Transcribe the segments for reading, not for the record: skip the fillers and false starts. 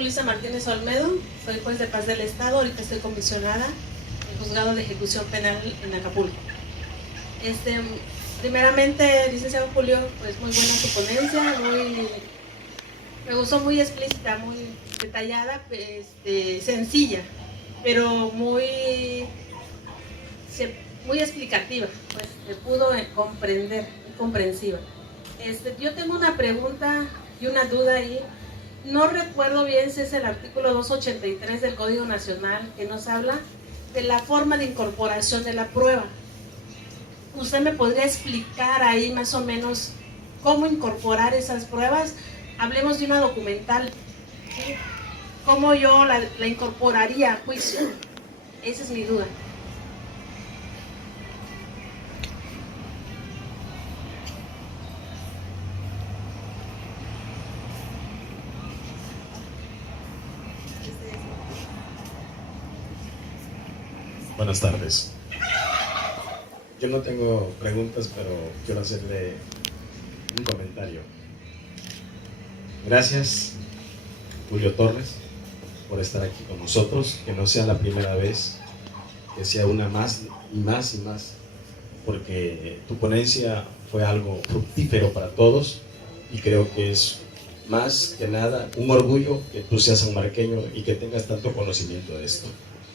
Luisa Martínez Olmedo, soy juez de paz del Estado, ahorita estoy comisionada en juzgado de ejecución penal en Acapulco. Primeramente, licenciado Julio, pues muy buena su ponencia, me gustó, muy explícita, muy detallada, sencilla, pero muy explicativa, pues se pudo comprender, muy comprensiva. Yo tengo una pregunta y una duda ahí. No recuerdo bien si es el artículo 283 del Código Nacional que nos habla de la forma de incorporación de la prueba. ¿Usted me podría explicar ahí más o menos cómo incorporar esas pruebas? Hablemos de una documental, ¿sí? ¿Cómo yo la incorporaría a juicio? Esa es mi duda. Buenas tardes. Yo no tengo preguntas, pero quiero hacerle un comentario. Gracias, Julio Torres, por estar aquí con nosotros. Que no sea la primera vez, que sea una más y más y más, porque tu ponencia fue algo fructífero para todos y creo que es más que nada un orgullo que tú seas sanmarqueño y que tengas tanto conocimiento de esto.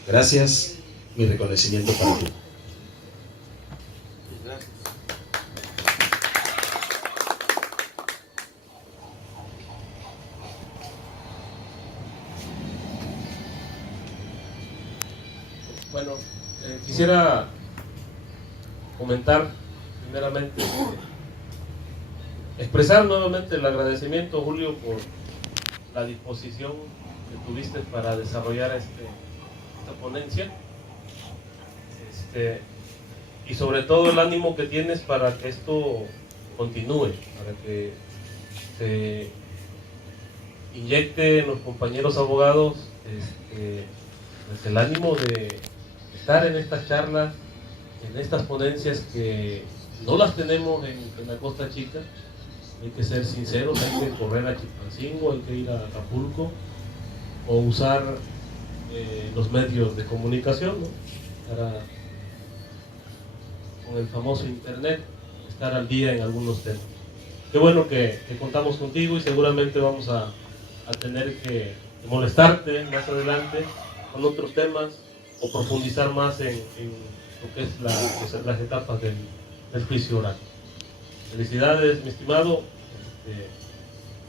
Gracias, mi reconocimiento para ti. Bueno, quisiera comentar primeramente, expresar nuevamente el agradecimiento, Julio, por la disposición que tuviste para desarrollar esta ponencia, y sobre todo el ánimo que tienes para que esto continúe, para que se inyecte en los compañeros abogados pues el ánimo de estar en estas charlas, en estas ponencias que no las tenemos en la Costa Chica. Hay que ser sinceros, hay que correr a Chilpancingo, hay que ir a Acapulco o usar los medios de comunicación, ¿no? Para, con el famoso internet, estar al día en algunos temas. Qué bueno que contamos contigo y seguramente vamos a tener que molestarte más adelante con otros temas o profundizar más en lo que es las etapas del juicio oral. Felicidades, mi estimado,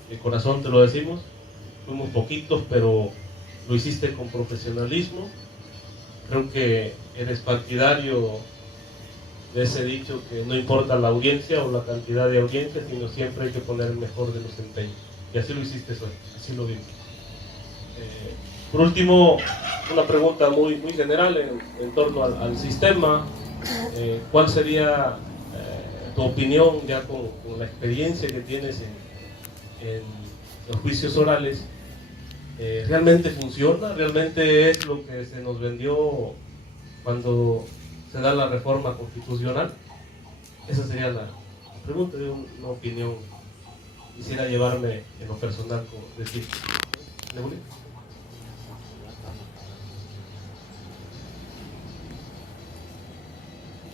de corazón te lo decimos. Fuimos poquitos, pero lo hiciste con profesionalismo. Creo que eres partidario de ese dicho que no importa la audiencia o la cantidad de audiencia, sino siempre hay que poner el mejor de los empeños. Y así lo hiciste hoy, así lo vimos. Por último, una pregunta muy general en torno al sistema. ¿Cuál sería tu opinión ya con la experiencia que tienes en los juicios orales? ¿Realmente funciona? ¿Realmente es lo que se nos vendió cuando se da la reforma constitucional? Esa sería la pregunta, de una opinión. Quisiera llevarme en lo personal como decir.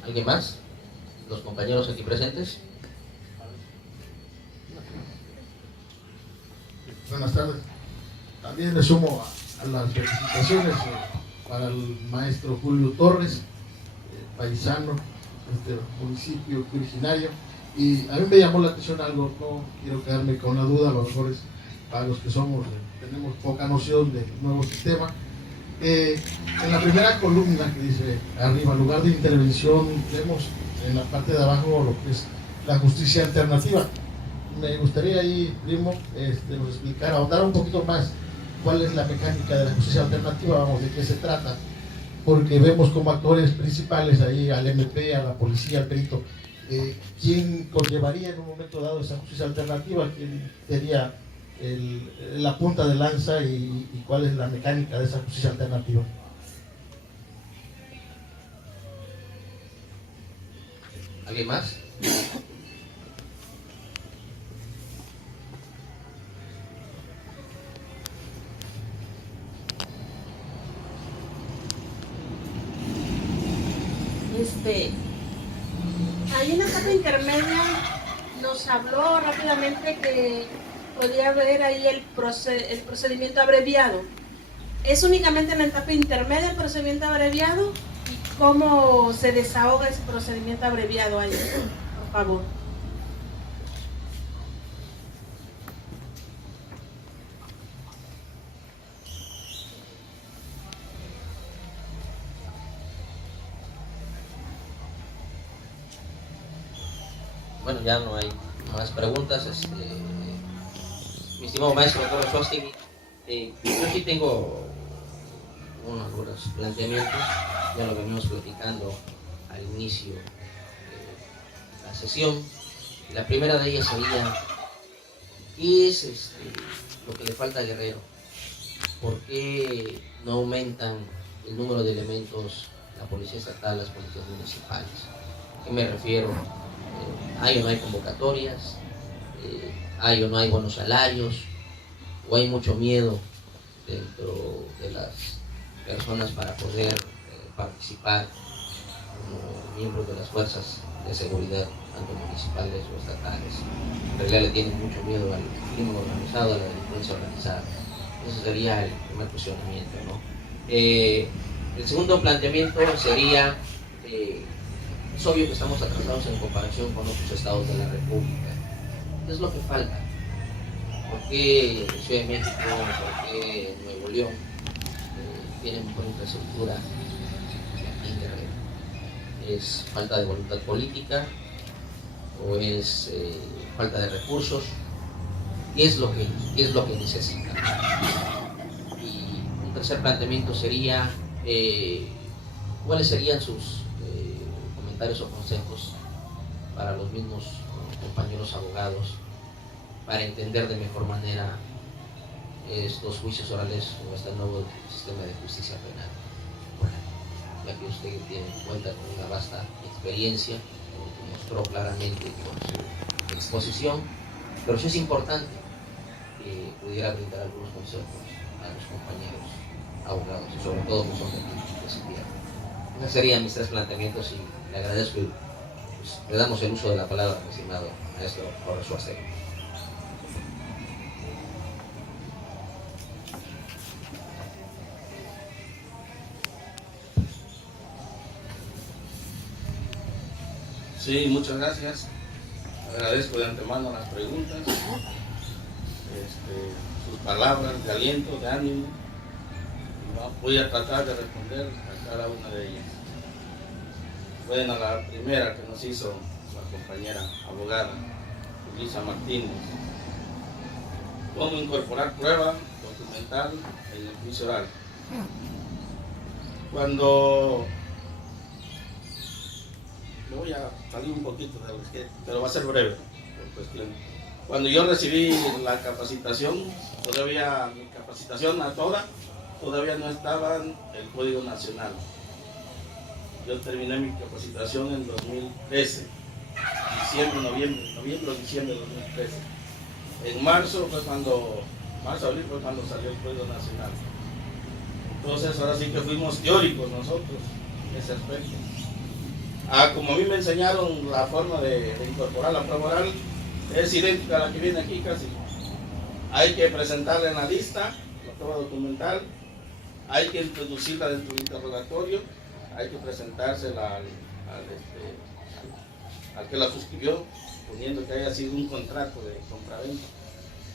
¿Alguien más? ¿Los compañeros aquí presentes? Buenas tardes. También le sumo a las felicitaciones para el maestro Julio Torres, paisano de este municipio originario. Y a mí me llamó la atención algo, no quiero quedarme con la duda, a lo mejor es para los que tenemos poca noción del nuevo sistema. En la primera columna que dice arriba, lugar de intervención, vemos en la parte de abajo lo que es la justicia alternativa. Me gustaría ahí, primo, nos explicar, ahondar un poquito más cuál es la mecánica de la justicia alternativa, vamos, de qué se trata, porque vemos como actores principales ahí al MP, a la policía, al perito. ¿Quién conllevaría en un momento dado esa justicia alternativa? ¿Quién sería la punta de lanza y cuál es la mecánica de esa justicia alternativa? ¿Alguien más? Ahí en la etapa intermedia nos habló rápidamente que podía haber ahí el procedimiento abreviado. ¿Es únicamente en la etapa intermedia el procedimiento abreviado? ¿Y cómo se desahoga ese procedimiento abreviado ahí? Por favor. Bueno, ya no hay más preguntas. Mi estimado maestro doctor Suástegui, yo sí tengo algunos planteamientos, ya lo venimos platicando al inicio de la sesión. La primera de ellas sería, ¿qué es lo que le falta a Guerrero? ¿Por qué no aumentan el número de elementos, la policía estatal, las policías municipales? ¿A qué me refiero? ¿Hay o no hay convocatorias? ¿Hay o no hay buenos salarios? ¿O hay mucho miedo dentro de las personas para poder participar como miembros de las fuerzas de seguridad, tanto municipales o estatales? En realidad le tienen mucho miedo al crimen organizado, a la delincuencia organizada. Ese sería el primer cuestionamiento, ¿no? El segundo planteamiento sería, es obvio que estamos atrasados en comparación con otros estados de la República. ¿Qué es lo que falta? ¿Por qué Ciudad de México, por qué Nuevo León tienen mejor infraestructura que aquí en Guerrero? ¿Es falta de voluntad política o es falta de recursos? ¿Qué es lo que necesitan? Y un tercer planteamiento sería, ¿cuáles serían sus comentarios o consejos para los mismos compañeros abogados para entender de mejor manera estos juicios orales o este nuevo sistema de justicia penal? Bueno, ya que usted cuenta con una vasta experiencia, lo mostró claramente con su exposición, pero sí es importante que pudiera brindar algunos consejos a los compañeros abogados, y sobre todo que son de seguridad. Esos serían mis tres planteamientos y le agradezco y pues, le damos el uso de la palabra al estimado maestro Jorge Suástegui. Sí, muchas gracias. Agradezco de antemano las preguntas, sus palabras de aliento, de ánimo. Voy a tratar de responder a cada una de ellas. Bueno, la primera que nos hizo la compañera abogada Lisa Martínez: ¿cómo incorporar prueba documental en el juicio oral? Cuando me voy a salir un poquito de lo que, pero va a ser breve por cuestión. Cuando yo recibí la capacitación, todavía mi capacitación a toda, todavía no estaba en el Código Nacional. Yo terminé mi capacitación en 2013, noviembre o diciembre de 2013. En marzo, abril fue cuando salió el Código Nacional. Entonces ahora sí que fuimos teóricos nosotros en ese aspecto. Como a mí me enseñaron la forma de incorporar la prueba oral, es idéntica a la que viene aquí casi. Hay que presentarla en la lista, la prueba documental, hay que introducirla dentro del interrogatorio, hay que presentársela al que la suscribió, poniendo que haya sido un contrato de compraventa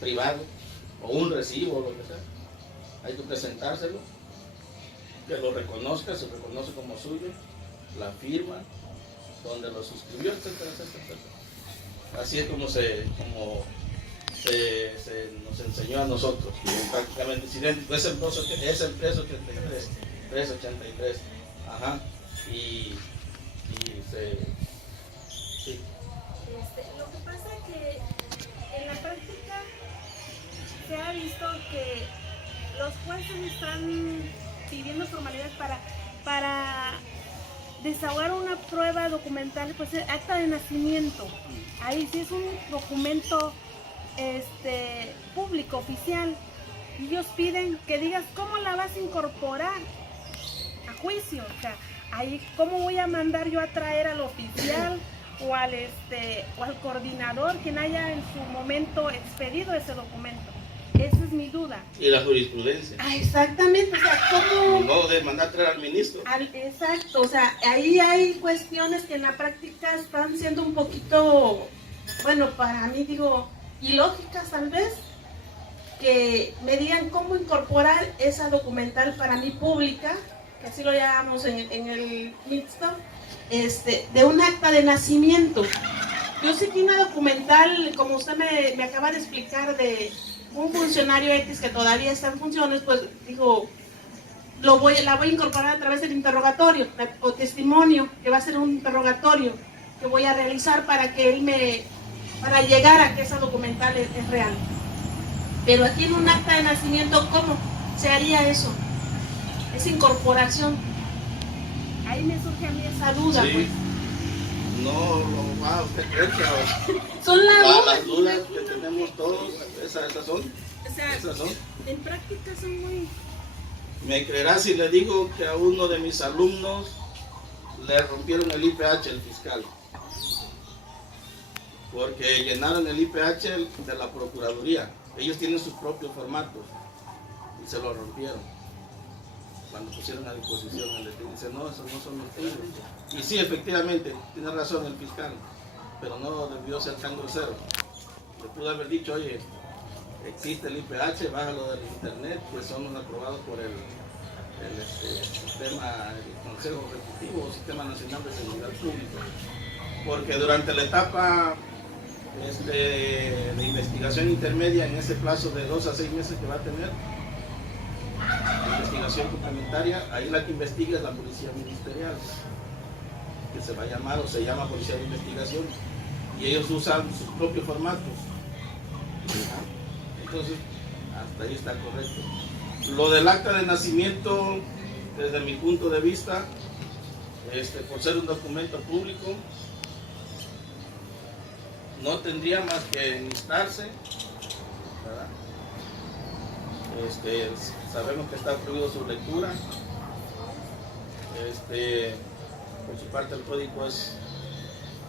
privado o un recibo o lo que sea. Hay que presentárselo, que lo reconozca, se reconoce como suyo, la firma, donde lo suscribió, etcétera, etcétera, etcétera. Así es como se nos enseñó a nosotros, prácticamente es idéntico. Es el 383, 383, ajá, sí. Lo que pasa es que en la práctica se ha visto que los jueces están pidiendo formalidades para desahogar una prueba documental, pues acta de nacimiento. Ahí sí es un documento público, oficial. Y ellos piden que digas cómo la vas a incorporar a juicio. O sea, ahí, ¿cómo voy a mandar yo a traer al oficial o al coordinador quien haya en su momento expedido ese documento? Esa es mi duda. Y la jurisprudencia. Exactamente, o sea, ¿cómo? No de mandar traer al ministro. Exacto, o sea, ahí hay cuestiones que en la práctica están siendo un poquito, bueno, para mí digo, ilógicas tal vez, que me digan cómo incorporar esa documental para mí pública, que así lo llamamos en el mixto, de un acta de nacimiento. Yo sé que una documental, como usted me acaba de explicar, de un funcionario X que todavía está en funciones, pues digo, la voy a incorporar a través del interrogatorio o testimonio, que va a ser un interrogatorio que voy a realizar para que para llegar a que esa documental es real. Pero aquí en un acta de nacimiento, ¿cómo se haría eso? Esa incorporación. Ahí me surge a mí esa duda. Sí. Pues. No lo va a usted creer, pero Son las dudas que tenemos todos, esas son. O sea, Esas son. en práctica son muy... Me creerá si le digo que a uno de mis alumnos le rompieron el IPH el fiscal. Porque llenaron el IPH de la Procuraduría. Ellos tienen sus propios formatos y se lo rompieron. Cuando pusieron a disposición el destino, dice, no, esos no son los tuyos. Y sí, efectivamente, tiene razón el fiscal, pero no debió ser tan grosero. Le pudo haber dicho, oye, existe el IPH, bájalo del internet, pues son aprobados por el sistema, el Consejo Ejecutivo o Sistema Nacional de Seguridad Pública. Porque durante la etapa de investigación intermedia, en ese plazo de 2 a 6 meses que va a tener, investigación complementaria, ahí la que investiga es la Policía Ministerial, que se va a llamar o se llama Policía de Investigación, y ellos usan sus propios formatos. Entonces, hasta ahí está correcto. Lo del acta de nacimiento, desde mi punto de vista, por ser un documento público, no tendría más que instarse, ¿verdad? Sabemos que está prohibido su lectura. Por su parte el código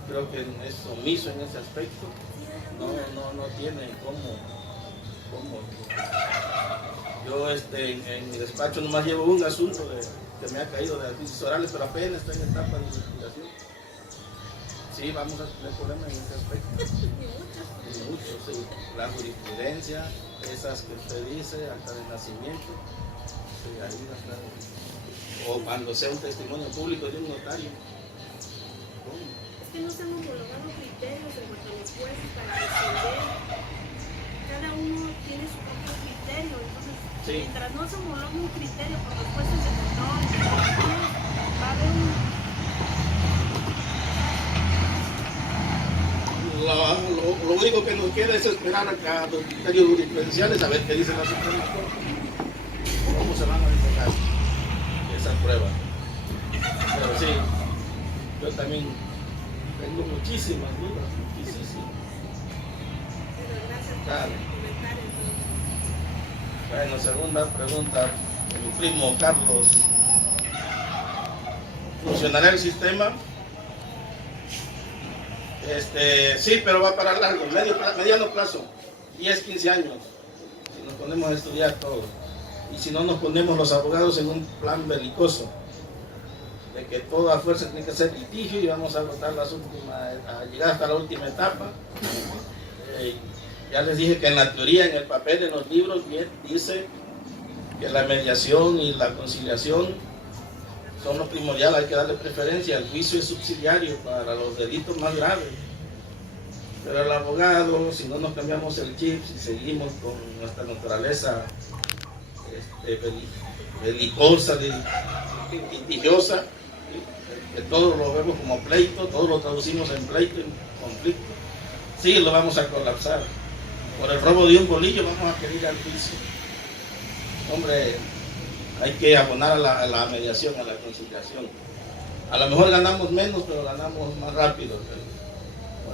creo que es omiso en ese aspecto. No tiene cómo. Yo en mi despacho nomás llevo un asunto que me ha caído de juicios orales, pero apenas está en etapa de investigación. Sí, vamos a tener problemas en ese aspecto. Mucho, sí. La jurisprudencia, esas que usted dice, acta de nacimiento, sí, ahí va a estar. O cuando sea un testimonio público de un notario. Es que no se han homologado criterios en cuanto a los jueces para resolver. Cada uno tiene su propio criterio, entonces Sí. mientras no se homologue un criterio por los jueces de control, va a haber Lo único que nos queda es esperar a los criterios jurisprudenciales a ver qué dice la Suprema Corte. ¿Cómo se van a entregar esa prueba? Pero sí, yo también tengo muchísimas dudas, muchísimas. Pero gracias por Claro. el comentario. Bueno, segunda pregunta, mi primo Carlos. ¿Funcionará el sistema? Sí, pero va para largo, mediano plazo, 10, 15 años, si nos ponemos a estudiar todo. Y si no nos ponemos los abogados en un plan belicoso, de que toda fuerza tiene que ser litigio y vamos a agotar a llegar hasta la última etapa. Ya les dije que en la teoría, en el papel, en los libros, bien, dice que la mediación y la conciliación son lo primordial, hay que darle preferencia. El juicio es subsidiario para los delitos más graves. Pero el abogado, si no nos cambiamos el chip, si seguimos con nuestra naturaleza belicosa, litigiosa, que todo lo vemos como pleito, todo lo traducimos en pleito, en conflicto, sí lo vamos a colapsar. Por el robo de un bolillo vamos a querer ir al juicio. Hombre, hay que abonar a la mediación, a la conciliación. A lo mejor ganamos menos, pero ganamos más rápido.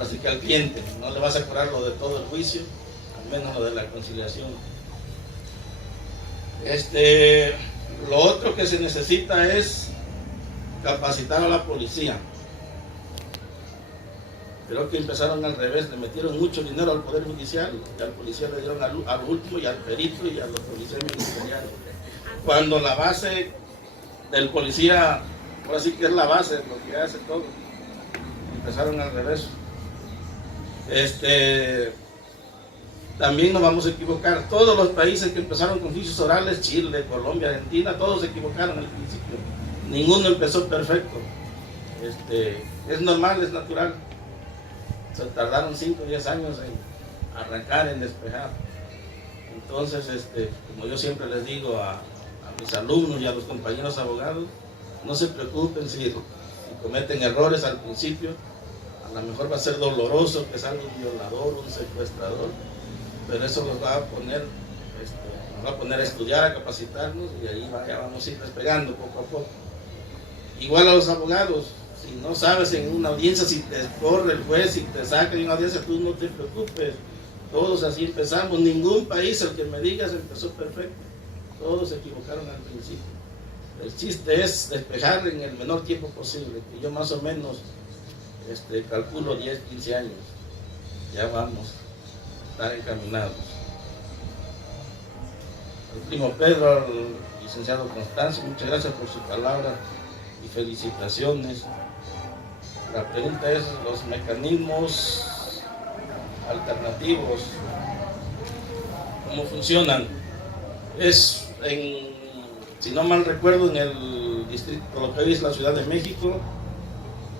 Así que al cliente no le vas a cobrar lo de todo el juicio, al menos lo de la conciliación. Lo otro que se necesita es capacitar a la policía. Creo que empezaron al revés, le metieron mucho dinero al Poder Judicial, y al policía le dieron al último, y al perito, y a los policías ministeriales. Cuando la base del policía, ahora sí que es la base de lo que hace todo, empezaron al revés. También nos vamos a equivocar. Todos los países que empezaron con juicios orales, Chile, Colombia, Argentina, todos se equivocaron al principio. Ninguno empezó perfecto. Es normal, es natural. Se tardaron 5 o 10 años en arrancar, en despejar. Entonces, como yo siempre les digo a mis alumnos y a los compañeros abogados, no se preocupen si cometen errores al principio. A lo mejor va a ser doloroso que salga un violador, un secuestrador, pero eso nos va a poner, a estudiar, a capacitarnos, y ahí ya vamos a ir despegando poco a poco. Igual a los abogados, si no sabes en una audiencia, si te corre el juez, si te saca de una audiencia, tú no te preocupes. Todos así empezamos. Ningún país, el que me digas, empezó perfecto. Todos se equivocaron al principio. El chiste es despejar en el menor tiempo posible, que yo más o menos calculo 10, 15 años. Ya vamos a estar encaminados. Al primo Pedro, al licenciado Constancio, muchas gracias por su palabra y felicitaciones. La pregunta es los mecanismos alternativos, ¿cómo funcionan? Si no mal recuerdo, en el distrito, lo que hoy es la Ciudad de México,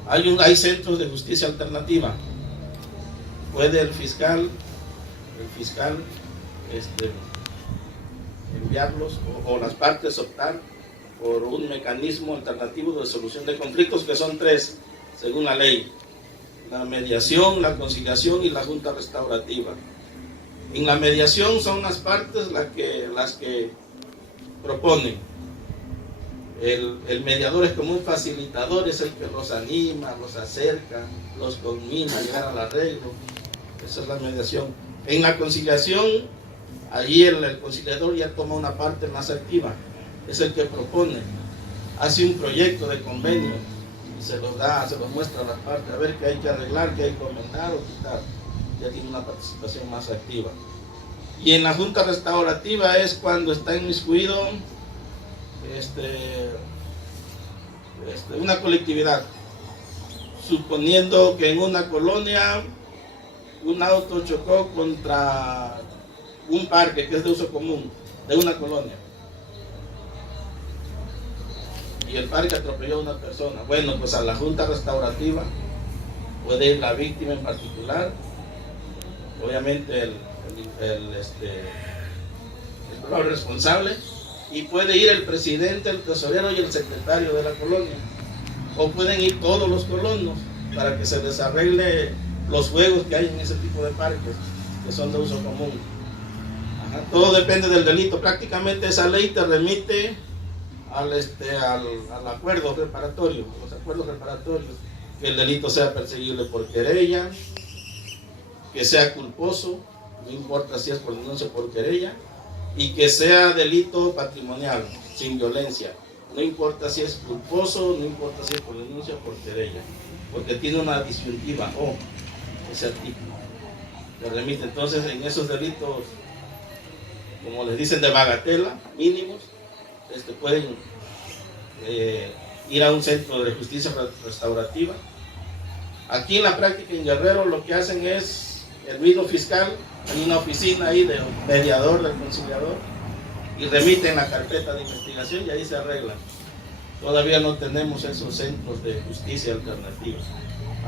hay centros de justicia alternativa. Puede el fiscal enviarlos, o las partes optar por un mecanismo alternativo de solución de conflictos, que son 3 según la ley: la mediación, la conciliación y la junta restaurativa. En la mediación son las partes las que proponen. El mediador es como un facilitador, es el que los anima, los acerca, los conmina a llegar al arreglo. Esa es la mediación. En la conciliación, allí el conciliador ya toma una parte más activa, es el que propone, hace un proyecto de convenio y se los muestra a las partes, a ver qué hay que arreglar, qué hay que aumentar o quitar. Ya tiene una participación más activa. Y en la junta restaurativa es cuando está inmiscuido una colectividad. Suponiendo que en una colonia un auto chocó contra un parque que es de uso común de una colonia, y el parque atropelló a una persona. Bueno, pues a la junta restaurativa puede ir la víctima en particular, obviamente el responsable, y puede ir el presidente, el tesorero y el secretario de la colonia, o pueden ir todos los colonos para que se les arregle los juegos que hay en ese tipo de parques que son de uso común. Ajá, todo depende del delito. Prácticamente esa ley te remite al acuerdo reparatorio, los acuerdos reparatorios, que el delito sea perseguible por querella, que sea culposo, no importa si es por denuncia o por querella, y que sea delito patrimonial, sin violencia. No importa si es culposo, no importa si es por denuncia o por querella, porque tiene una disyuntiva o ese artículo. Le remite. Entonces, en esos delitos, como les dicen, de bagatela, mínimos, pueden ir a un centro de justicia restaurativa. Aquí en la práctica en Guerrero lo que hacen es el mismo fiscal, hay una oficina ahí del mediador, del conciliador, y remiten la carpeta de investigación y ahí se arreglan. Todavía no tenemos esos centros de justicia alternativa.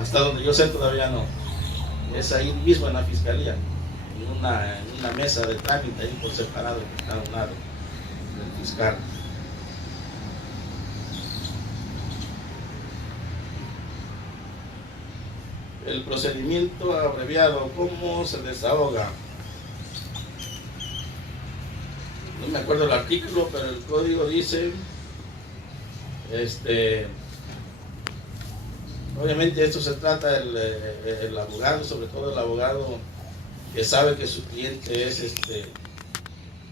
Hasta donde yo sé todavía no. Es ahí mismo en la fiscalía, en una mesa de trámite ahí por separado que está a un lado del fiscal. El procedimiento abreviado, ¿cómo se desahoga? No me acuerdo el artículo, pero el código dice, obviamente esto se trata el abogado, sobre todo el abogado que sabe que su cliente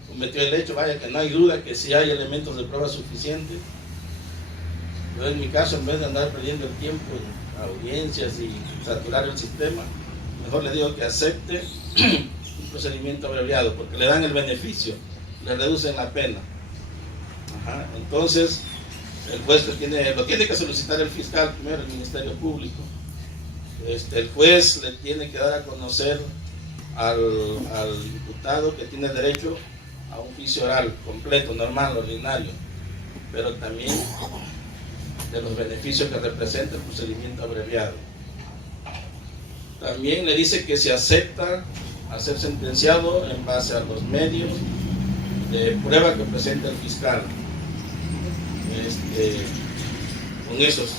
cometió el hecho, vaya que no hay duda que si hay elementos de prueba suficientes, Yo en mi caso, en vez de andar perdiendo el tiempo en audiencias y saturar el sistema, mejor le digo que acepte un procedimiento abreviado, porque le dan el beneficio, le reducen la pena. Ajá. Entonces, el juez lo tiene que solicitar el fiscal primero, el Ministerio Público. El juez le tiene que dar a conocer al imputado que tiene derecho a un juicio oral completo, normal, ordinario, pero también de los beneficios que representa el procedimiento abreviado. También le dice que se acepta a ser sentenciado en base a los medios de prueba que presenta el fiscal. Con esos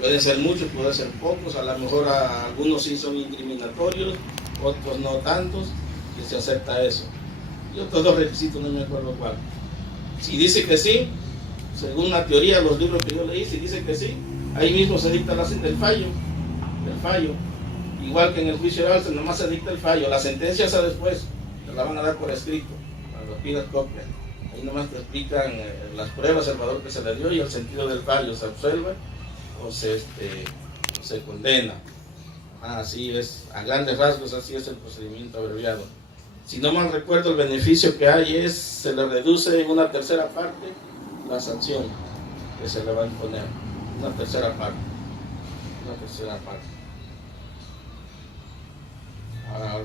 pueden ser muchos, pueden ser pocos, a lo mejor algunos sí son incriminatorios, otros no tantos, que se acepta eso. Y otros dos requisitos, no me acuerdo cuál. Si dice que sí, según la teoría, los libros que yo leí, si dice que sí, ahí mismo se dicta el fallo. Igual que en el juicio oral, nomás se dicta el fallo. La sentencia esa después, te la van a dar por escrito, cuando pidas copia. Ahí nomás te explican las pruebas, el valor que se le dio y el sentido del fallo. Se absuelve o se condena. Así es, a grandes rasgos, así es el procedimiento abreviado. Si no mal recuerdo, el beneficio que hay se le reduce en una tercera parte la sanción que se le va a imponer. Una tercera parte.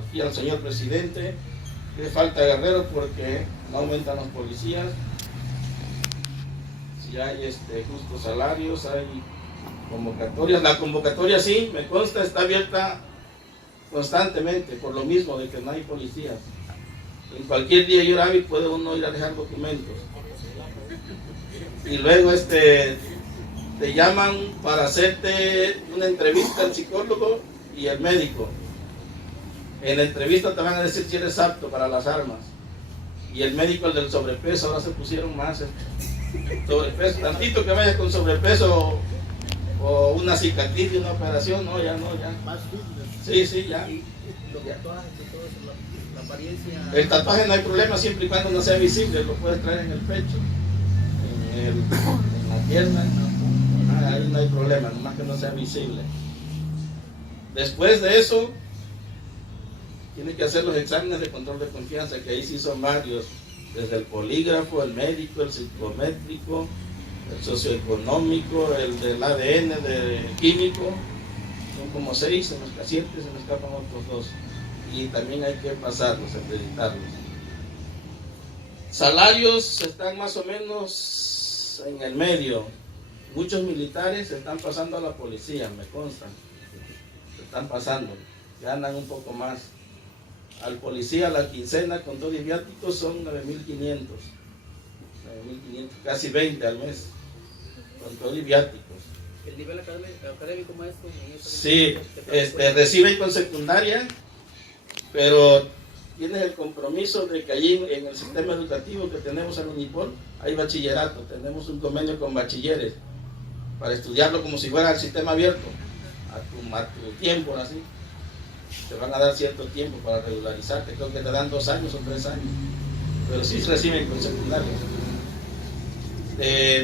Aquí al señor presidente le falta guerrero porque no aumentan los policías. Si hay justos salarios, hay convocatorias. La convocatoria sí, me consta, está abierta constantemente por lo mismo de que no hay policías. En cualquier día y hora hábil puede uno ir a dejar documentos. Y luego te llaman para hacerte una entrevista al psicólogo y el médico. En la entrevista te van a decir si eres apto para las armas. Y el médico, el del sobrepeso, ahora se pusieron más sobrepeso. Tantito que vayas con sobrepeso o una cicatriz de una operación, no, ya. Sí, ya. El tatuaje no hay problema siempre y cuando no sea visible, lo puedes traer en el pecho, en la pierna, ahí no hay problema, nomás que no sea visible. Después de eso, tiene que hacer los exámenes de control de confianza, que ahí sí son varios, desde el polígrafo, el médico, el psicométrico, el socioeconómico, el del ADN, del químico, son como 6, se me escapan otros 2, y también hay que pasarlos, acreditarlos. Salarios están más o menos en el medio. Muchos militares se están pasando a la policía, me consta, se están pasando, ganan un poco más. Al policía la quincena con todo y viáticos son 9.500, casi 20 al mes, con todo y viáticos. ¿El nivel académico, maestro? Sí, recibe con secundaria, pero tienes el compromiso de que allí en el sistema educativo que tenemos en Unipol hay bachillerato, tenemos un convenio con bachilleres para estudiarlo como si fuera el sistema abierto, a tu tiempo, así. Te van a dar cierto tiempo para regularizarte, creo que te dan 2 años o 3 años, pero sí reciben con secundaria.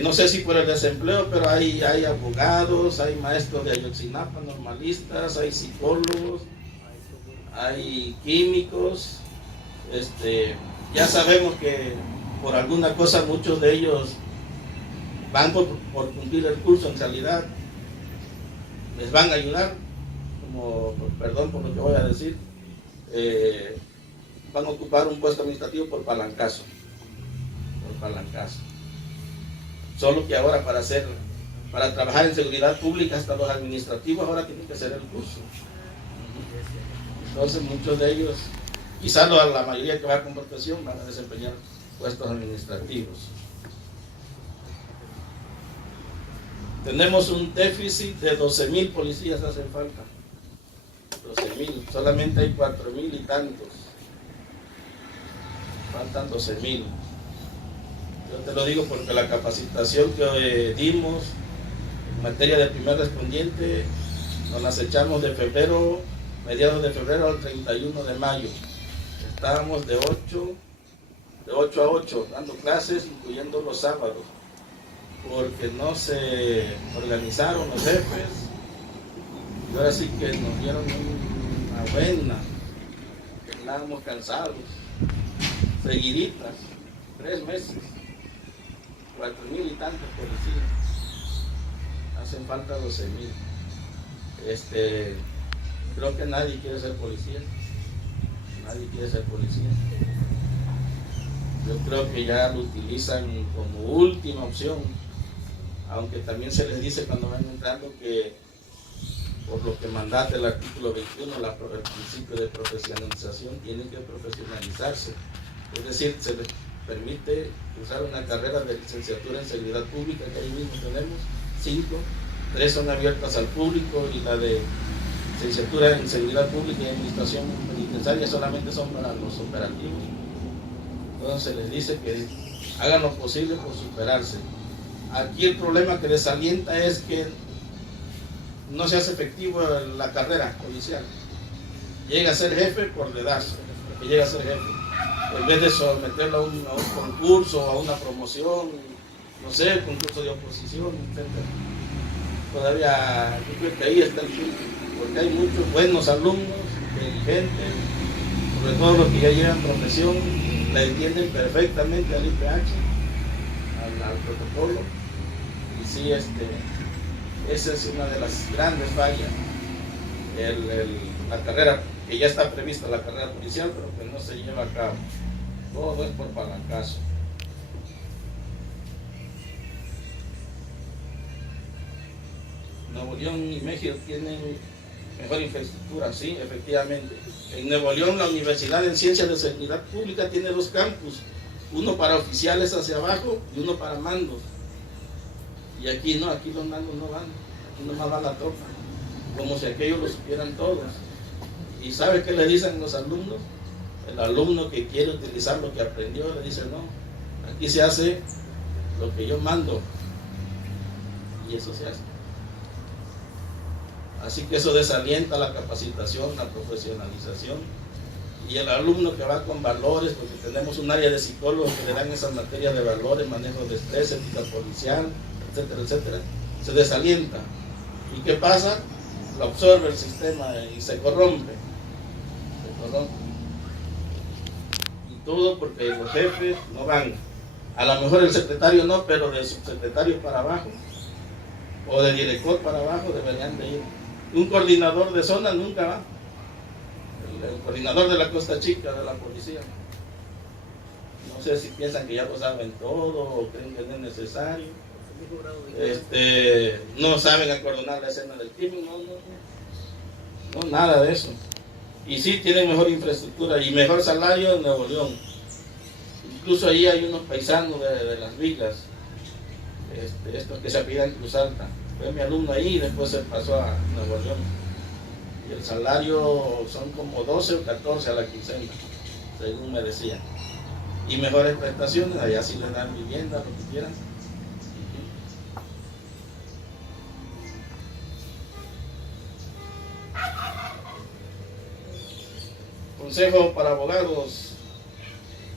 No sé si por el desempleo, pero hay abogados, hay maestros de Ayotzinapa, normalistas, hay psicólogos, hay químicos. Ya sabemos que por alguna cosa muchos de ellos van por cumplir el curso, en realidad les van a ayudar, perdón por lo que voy a decir, van a ocupar un puesto administrativo por palancazo. Solo que ahora para trabajar en seguridad pública, hasta los administrativos ahora tienen que hacer el curso. Entonces muchos de ellos, quizás la mayoría que va a conversación, van a desempeñar puestos administrativos. Tenemos un déficit de 12.000 policías, hacen falta. 12.000, solamente hay 4.000 y tantos. Faltan 12.000. Yo te lo digo porque la capacitación que dimos en materia de primer respondiente nos las echamos de febrero, mediados de febrero al 31 de mayo. Estábamos de 8 a 8 dando clases, incluyendo los sábados. porque no se organizaron los jefes, y ahora sí que nos dieron una buena, estábamos cansados, seguiditas, 3 meses, 4,000 y tantos policías, hacen falta 12,000. Creo que nadie quiere ser policía, nadie quiere ser policía. Yo creo que ya lo utilizan como última opción, aunque también se les dice cuando van entrando que por lo que mandata el artículo 21, el principio de profesionalización, tienen que profesionalizarse. Es decir, se les permite usar una carrera de licenciatura en seguridad pública, que ahí mismo tenemos 5, 3 son abiertas al público, y la de licenciatura en seguridad pública y administración penitenciaria solamente son para los operativos. Entonces se les dice que hagan lo posible por superarse. Aquí el problema que desalienta es que no se hace efectivo la carrera policial. Llega a ser jefe por dedazo, porque llega a ser jefe. En vez de someterlo a un concurso, a una promoción, no sé, concurso de oposición, etc. Todavía yo creo que ahí está el punto, porque hay muchos buenos alumnos, inteligentes, sobre todo los que ya llevan profesión, la entienden perfectamente al IPH, al protocolo, y sí, esa es una de las grandes fallas, la carrera, que ya está prevista la carrera policial, pero que no se lleva a cabo. Todo es por palancazo. Nuevo León y México tienen mejor infraestructura, sí, efectivamente. En Nuevo León, la Universidad en Ciencias de Seguridad Pública tiene 2 campus, uno para oficiales hacia abajo y uno para mandos. Y aquí no, aquí los mandos no van, aquí nomás va la tropa, como si aquellos lo supieran todos. ¿Y sabe qué le dicen los alumnos? El alumno que quiere utilizar lo que aprendió le dice, no, aquí se hace lo que yo mando, y eso se hace. Así que eso desalienta la capacitación, la profesionalización, y el alumno que va con valores, porque tenemos un área de psicólogos que le dan esas materias de valores, manejo de estrés, ética policial, etcétera, etcétera, se desalienta. ¿Y qué pasa? Lo absorbe el sistema y se corrompe. Y todo porque los jefes no van. A lo mejor el secretario no, pero de subsecretario para abajo, o de director para abajo deberían de ir. Un coordinador de zona nunca va. El coordinador de la Costa Chica, de la policía. No sé si piensan que ya lo saben todo o creen que no es necesario. No saben acordonar la escena del crimen, no, nada de eso. Y sí tienen mejor infraestructura y mejor salario en Nuevo León. Incluso ahí hay unos paisanos de las vigas, estos que se apellidan Cruz Alta. Fue mi alumno ahí y después se pasó a Nuevo León. Y el salario son como 12 o 14 a la quincena, según me decían. Y mejores prestaciones, allá sí les dan vivienda, lo que quieran. Consejo para abogados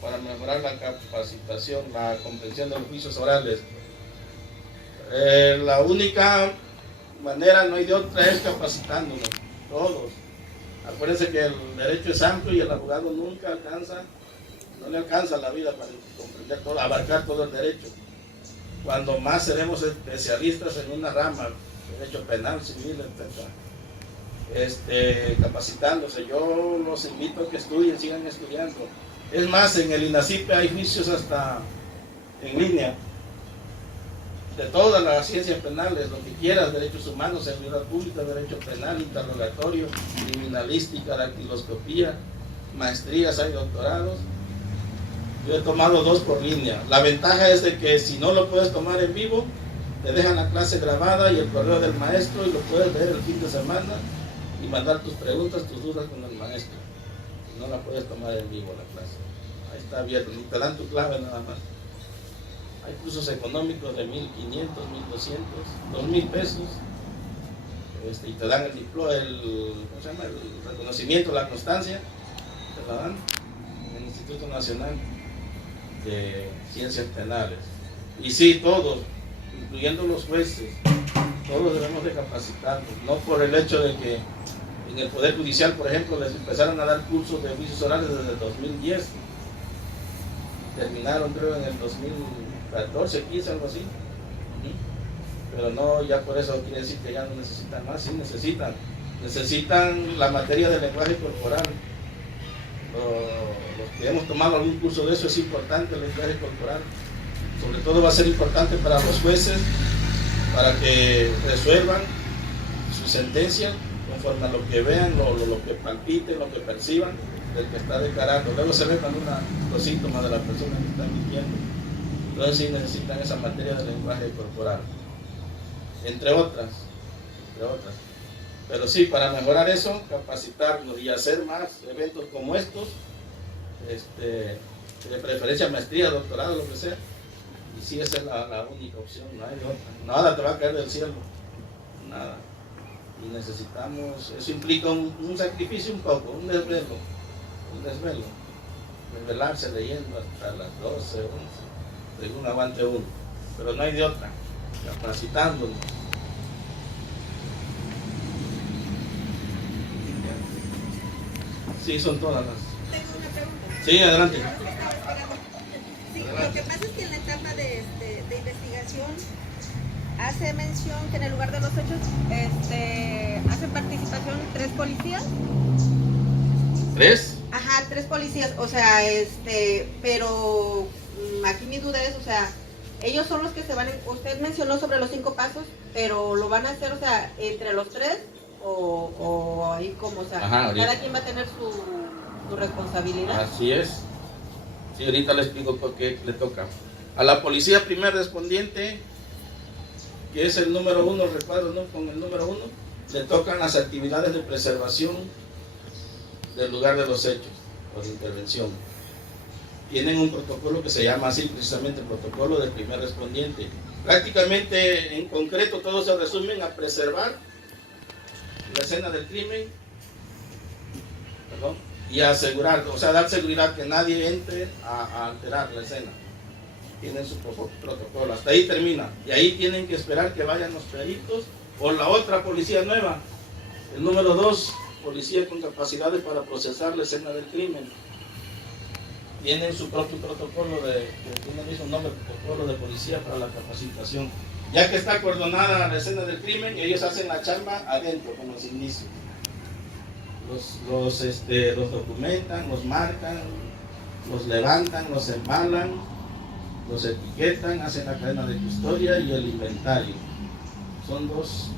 para mejorar la capacitación, la comprensión de los juicios orales. La única manera, no hay de otra, es capacitándonos, todos. Acuérdense que el derecho es amplio y el abogado nunca alcanza, no le alcanza la vida para comprender todo, abarcar todo el derecho. Cuando más seremos especialistas en una rama, derecho penal, civil, etc. Capacitándose. Yo los invito a que estudien, sigan estudiando. Es más, en el INACIPE hay juicios hasta en línea, de todas las ciencias penales, lo que quieras, derechos humanos, seguridad pública, derecho penal, interrogatorio, criminalística, dactiloscopía, maestrías, hay doctorados. Yo he tomado 2 por línea. La ventaja es de que si no lo puedes tomar en vivo, te dejan la clase grabada y el correo del maestro y lo puedes leer el fin de semana y mandar tus preguntas, tus dudas con el maestro. Si no la puedes tomar en vivo la clase, ahí está abierto, y te dan tu clave nada más. Hay cursos económicos de 1,500, 1,200, 2,000 pesos, y te dan el diploma, el reconocimiento, la constancia, te la dan en el Instituto Nacional de Ciencias Penales. Y sí, todos, incluyendo los jueces, todos debemos de capacitarnos, no por el hecho de que en el Poder Judicial, por ejemplo, les empezaron a dar cursos de juicios orales desde el 2010, terminaron creo en el 2014, 15, algo así, pero no, ya por eso quiere decir que ya no necesitan más, sí necesitan la materia del lenguaje corporal. Los que hemos tomado algún curso de eso, es importante el lenguaje corporal, sobre todo va a ser importante para los jueces, para que resuelvan su sentencia conforme a lo que vean, lo que palpiten, lo que perciban del que está declarando. Luego se ven los síntomas de la persona que está mintiendo. Entonces sí necesitan esa materia del lenguaje corporal, entre otras. Pero sí, para mejorar eso, capacitarnos y hacer más eventos como estos, de preferencia maestría, doctorado, lo que sea. Y sí, esa es la única opción, no hay otra. Nada te va a caer del cielo, nada. Y necesitamos, eso implica un sacrificio un poco, un desvelo, desvelarse leyendo hasta las 12, 11, según aguante uno. Pero no hay de otra, capacitándonos. Sí, son todas las. Tengo una pregunta. Sí, adelante. Sí, lo que pasa es que en la etapa de investigación hace mención que en el lugar de los hechos hacen participación 3 policías. ¿3? Ajá, 3 policías, o sea, pero aquí mi duda es, o sea, ellos son los que se van, usted mencionó sobre los 5 pasos, pero lo van a hacer, o sea, entre los 3 o ahí como, o sea, ajá, cada quien va a tener su responsabilidad. Así es. Sí, ahorita le explico por qué le toca. A la policía primer respondiente, que es el número 1, recuerdo, ¿no? Con el número 1, le tocan las actividades de preservación del lugar de los hechos o de intervención. Tienen un protocolo que se llama así, precisamente el protocolo del primer respondiente. Prácticamente, en concreto, todo se resume a preservar la escena del crimen, y asegurar, o sea, dar seguridad que nadie entre a alterar la escena. Tienen su protocolo, hasta ahí termina, y ahí tienen que esperar que vayan los peritos o la otra policía nueva, el número 2, policía con capacidades para procesar la escena del crimen. Tienen su propio protocolo, que tiene el mismo nombre, protocolo de policía para la capacitación. Ya que está acordonada la escena del crimen, ellos hacen la chamba adentro, con los indicios. Los documentan, los marcan, los levantan, los embalan, los etiquetan, hacen la cadena de custodia y el inventario. Son dos,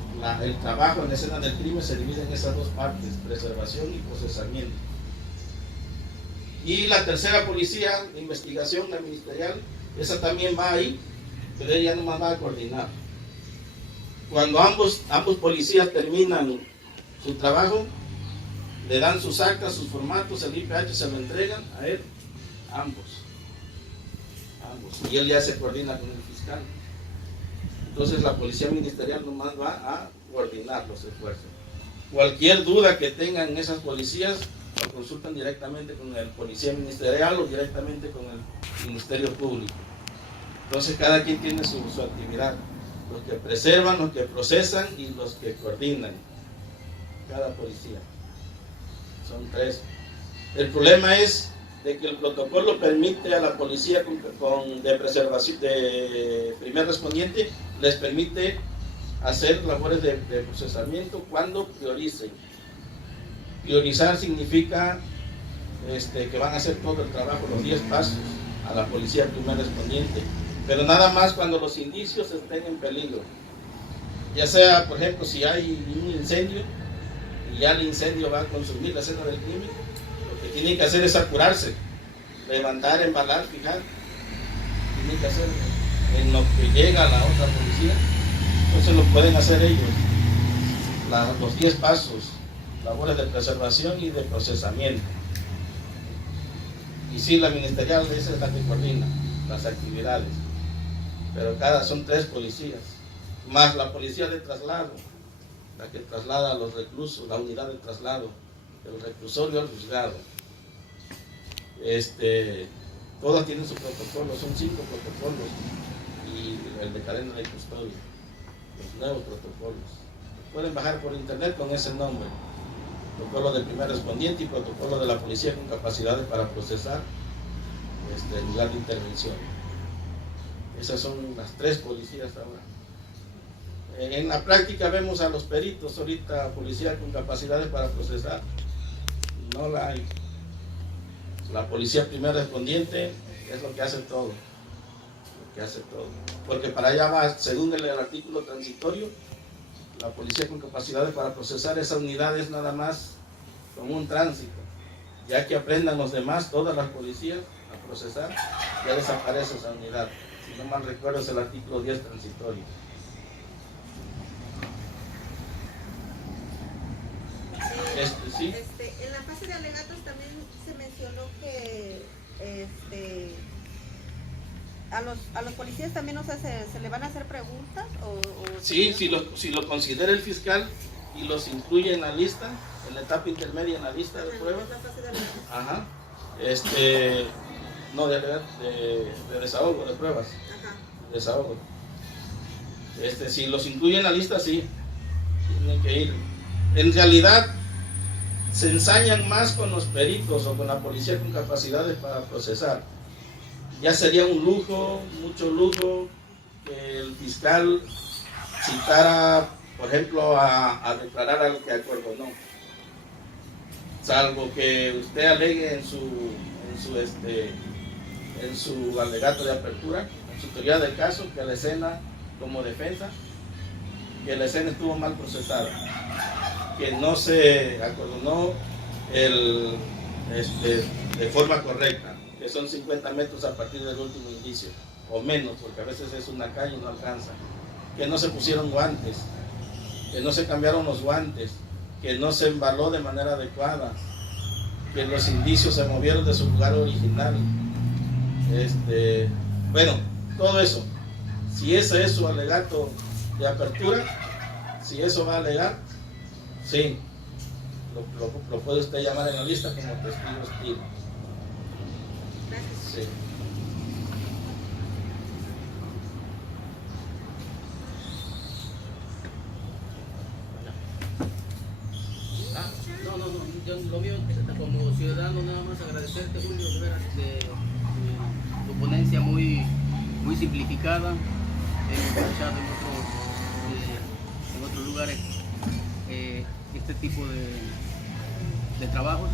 el trabajo en la escena del crimen se divide en esas 2 partes, preservación y procesamiento. Y la tercera policía de investigación, la ministerial, esa también va ahí, pero ella nomás va a coordinar. Cuando ambos policías terminan su trabajo, le dan sus actas, sus formatos, el IPH se lo entregan a él, ambos. Y él ya se coordina con el fiscal. Entonces la policía ministerial nomás va a coordinar los esfuerzos. Cualquier duda que tengan esas policías, lo consultan directamente con el policía ministerial o directamente con el Ministerio Público. Entonces cada quien tiene su actividad. Los que preservan, los que procesan y los que coordinan. Cada policía. Son 3. El problema es de que el protocolo permite a la policía de preservación, de primer respondiente, les permite hacer labores de procesamiento cuando prioricen. Priorizar significa que van a hacer todo el trabajo, los 10 pasos, a la policía primer respondiente, pero nada más cuando los indicios estén en peligro. Ya sea, por ejemplo, si hay un incendio y ya el incendio va a consumir la escena del crimen, lo que tienen que hacer es apurarse, levantar, embalar, fijar. Tienen que hacer en lo que llega a la otra policía. Entonces lo pueden hacer ellos, los 10 pasos, labores de preservación y de procesamiento. Y sí, la ministerial esa es la que coordina las actividades, pero son 3 policías, más la policía de traslado, la que traslada a los reclusos, la unidad de traslado, el reclusorio al juzgado. Todas tienen su protocolo, son 5 protocolos, y el de cadena de custodia, los nuevos protocolos. Pueden bajar por internet con ese nombre: protocolo del primer respondiente y protocolo de la policía con capacidades para procesar el lugar de intervención. Esas son las 3 policías ahora. En la práctica vemos a los peritos ahorita, policía con capacidades para procesar, no la hay. La policía primer respondiente es lo que hace todo, porque para allá va, según el artículo transitorio, la policía con capacidades para procesar esa unidad es nada más como un tránsito. Ya que aprendan los demás, todas las policías, a procesar, ya desaparece esa unidad. Si no mal recuerdo, es el artículo 10 transitorio. ¿Sí? En la fase de alegatos también se mencionó que a los policías también, o sea, se le van a hacer preguntas Sí, si lo considera el fiscal y los incluye en la lista, en la etapa intermedia en la lista de pruebas. Ajá. No, de desahogo de pruebas. Ajá. Desahogo. Si los incluye en la lista, sí, tienen que ir. En realidad se ensañan más con los peritos o con la policía con capacidades para procesar. Ya sería un lujo, mucho lujo, que el fiscal citara, por ejemplo, a declarar algo que acordó, no. Salvo que usted alegue en su alegato de apertura, en su teoría del caso, que la escena, como defensa, que la escena estuvo mal procesada, que no se acordonó de forma correcta, que son 50 metros a partir del último indicio, o menos, porque a veces es una calle y no alcanza, que no se pusieron guantes, que no se cambiaron los guantes, que no se embaló de manera adecuada, que los indicios se movieron de su lugar original. Bueno, todo eso, si ese es su alegato de apertura, si eso va a alegar, sí, lo puede usted llamar en la lista como testigo hostil. Sí. No, yo lo mío como ciudadano nada más agradecerte, Julio, de veras, de tu ponencia muy simplificada. Hemos escuchado en otros lugares este tipo de trabajos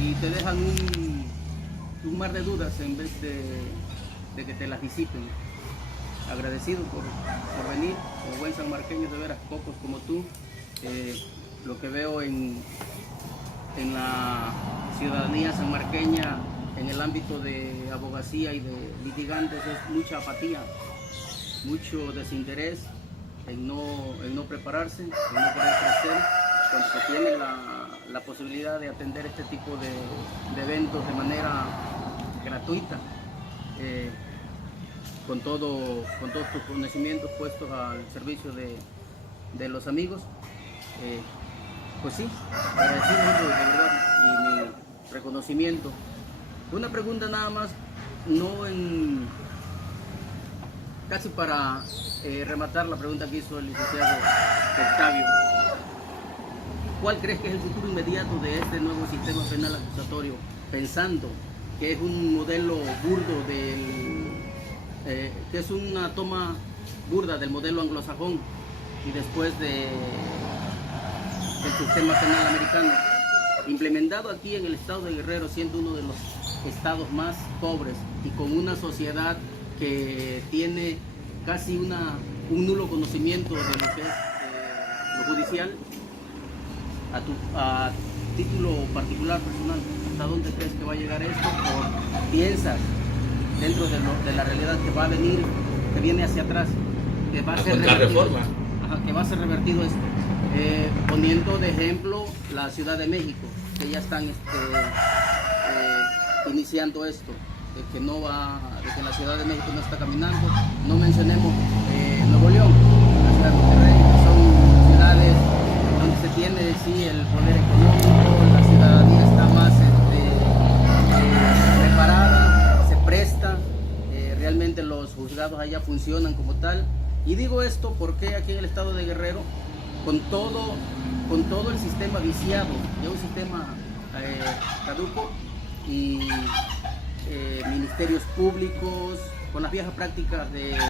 y te dejan un mar de dudas en vez de que te las disipen. Agradecido por venir, como buen sanmarqueño, de veras, pocos como tú. Lo que veo en la ciudadanía sanmarqueña en el ámbito de abogacía y de litigantes es mucha apatía, mucho desinterés en no prepararse, en no querer crecer, cuando se tiene la posibilidad de atender este tipo de eventos de manera gratuita, con todos tus conocimientos puestos al servicio de los amigos. Pues sí, agradecido, de verdad, y mi reconocimiento. Una pregunta nada más, casi para rematar la pregunta que hizo el licenciado Octavio. ¿Cuál crees que es el futuro inmediato de este nuevo sistema penal acusatorio? Pensando que es un modelo burdo que es una toma burda del modelo anglosajón y después del sistema penal americano, implementado aquí en el estado de Guerrero, siendo uno de los estados más pobres y con una sociedad que tiene casi un nulo conocimiento de lo que es lo judicial. A título particular, personal, ¿hasta dónde crees que va a llegar esto? ¿O piensas, dentro de la realidad que va a venir, que viene hacia atrás, que va a ser revertido, que va a ser revertido esto? Poniendo de ejemplo la Ciudad de México, que ya están iniciando esto, de que la Ciudad de México no está caminando. No mencionemos Nuevo León, la Ciudad de Monterrey, que son ciudades donde se tiene sí el poder económico, la ciudadanía está más preparada, se presta realmente los juzgados allá funcionan como tal. Y digo esto porque aquí en el estado de Guerrero, con todo el sistema viciado, ya un sistema caduco, y ministerios públicos, con las viejas prácticas de